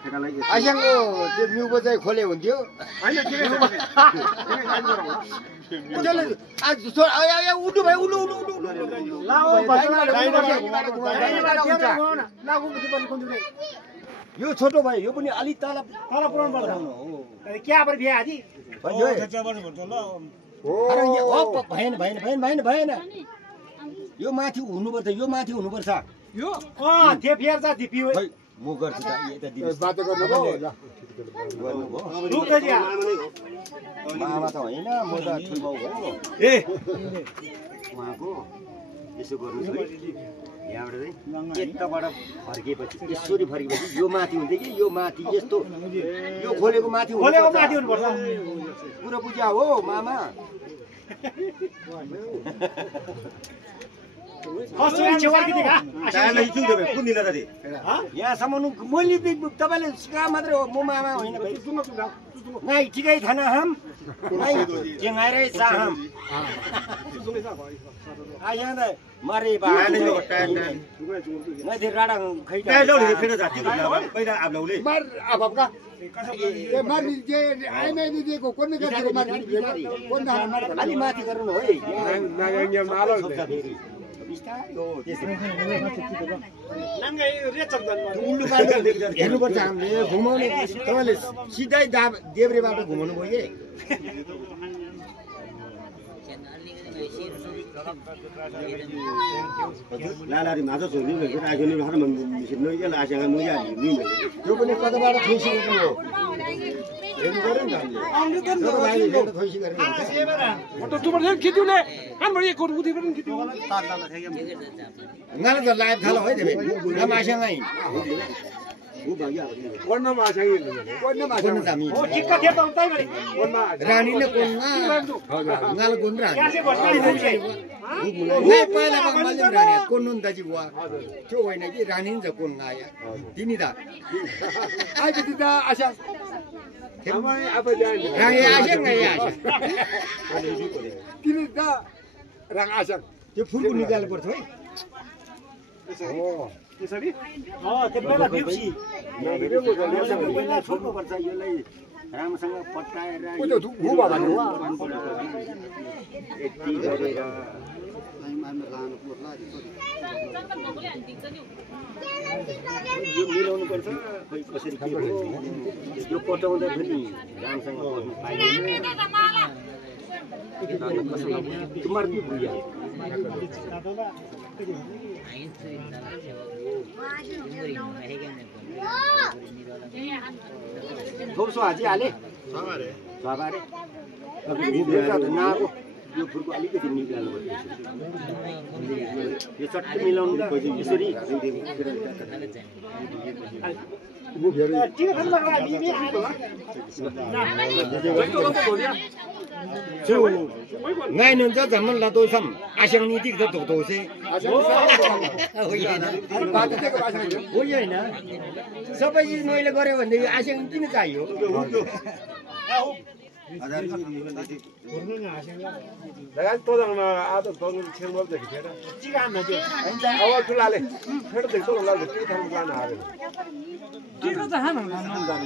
आशाको त्यो म्युको चाहिँ खोले हुन्थ्यो हैन के उठ्नु भयो उल्लु यो छोटो भयो यो पनि अलि तल पुरानो पर्छ क्या पर बिहा आदि भएन यो माथि हुनुपर्छ यो त्यो फेर जा दिपी हो म गर्छु त यता दिनु बाटो गर्नुभयो मामा त होइन म त ठुलो हो ए उहाँको यसो गर्नु है यहाँबाट चाहिँ यताबाट फर्किएपछि यसरी फर्किएपछि यो माथि हुन्थ्यो कि यो माथि यस्तो यो खोलेको माथि हुनुपर्छ पुरा बुझा हो मामा यहाँसम्म मैले तपाईँले सिका मात्रै हो म मामा होइन नाइ ठिकै थान हम चेङ्गाएर चाहम यहाँ त मारे राडा खै अलि माथि गर्नु है हेर्नुपर्छ हामीले घुमाउने तपाईँले सिधै देब्रेबाट घुमाउनु भयो कि लालारी माछा छोड्नु त्यो पनि कताबाट थैसिकेको हो हेर्नु पर्यो नि त लाइभ थालो है मासँगै रानी ने ngal gondra ngai पहिला मैले रानी कोन्नुन दाजु बुवा त्यो होइन कि रानी नि कोन आया तिनी दा ai cái ta आशा Ramai apa jangan? Rang asyik nggak ya? Kini dah rang asyik. Dia full nical bertoi. Oh, त्यसरी त्यो बेला बिउसी छोड्नु पर्छ यसलाई राम्रोसँग पट्टाएर त्यो धुबु भन्नु हो यति गरेर यो मिलाउनु पर्छ खै कसरी के हो यो पटाउँदा पनि राम्रोसँग गर्नु पाइदैन तुम्हार की भूया थोर सो हाजी हाले बाबारे नाको यो फुलको अलिकति निकाल्नु पर्छ यो चट्टै मिलाउनु यसरी ngay nên chắc chắn là tôi xăm ai xem như thế tôi tôi sẽ ôi vậy nè sao bây giờ nói là có cái vấn đề ai xem như thế này hiểu 내가 또장나 아들 돈을 채우면 되게 되나? 지가 안 나죠. 아와 줄라래. 회도 되게 또 올라가 되게 타는 거 하나 하래. 지가도 하는 거 한다.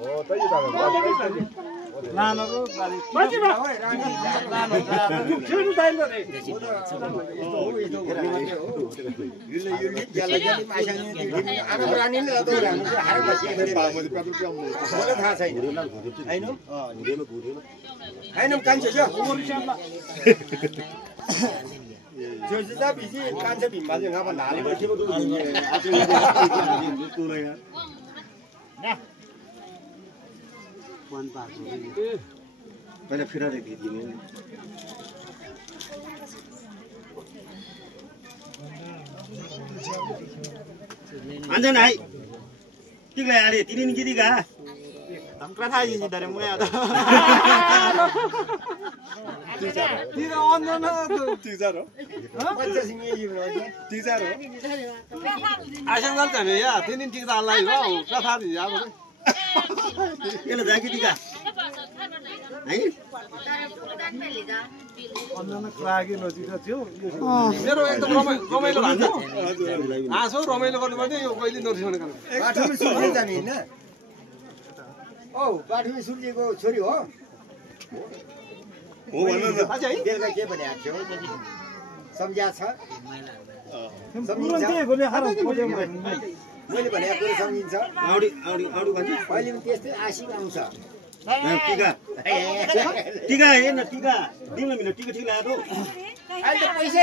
오, 따지다가 나노로 마지막 나노 저는 다 했는데 율리 잘라자니 마상이 아까 아니는 나도 하루 같이 뭐가 다 사이 아이놈 아이놈 간저죠 저 진짜 비지 간저 빈맞은 가봐 나를 버티고도 아주 또래야 पहिला फिराले दिदिने 안전 아이 तिगले आले तिरिन किदिगा हम कथा यिनी दरे मुया त तिरो अन्धन तिजारो पञ्चसिंहे जिब्रो तिजारो आशंका गर्छ नि या तिनी टिक्दा लाई हो कथा दि अब यसले जाकी टिका है मेरो एकदम रमाइलो भएको हाँसो रमाइलो गर्नुपर्ने यो कहिले नरिसाउने काम बाटोमा सुर्जिए जाने होइन औ बाटोमा सुर्जिएको छोरी हो भन्नु न अझै बेलुका के भने आएको थियो सम्झ्या छ मैले भनेको कुरो सम्झिन्छ आउडी आउडी आउडी भन्छ अहिले पनि त्यस्तै आशिक आउँछ टिका टिका हेर्न टिका दिनु मिल्यो टिका ठिक लाग्यो अहिले त पैसा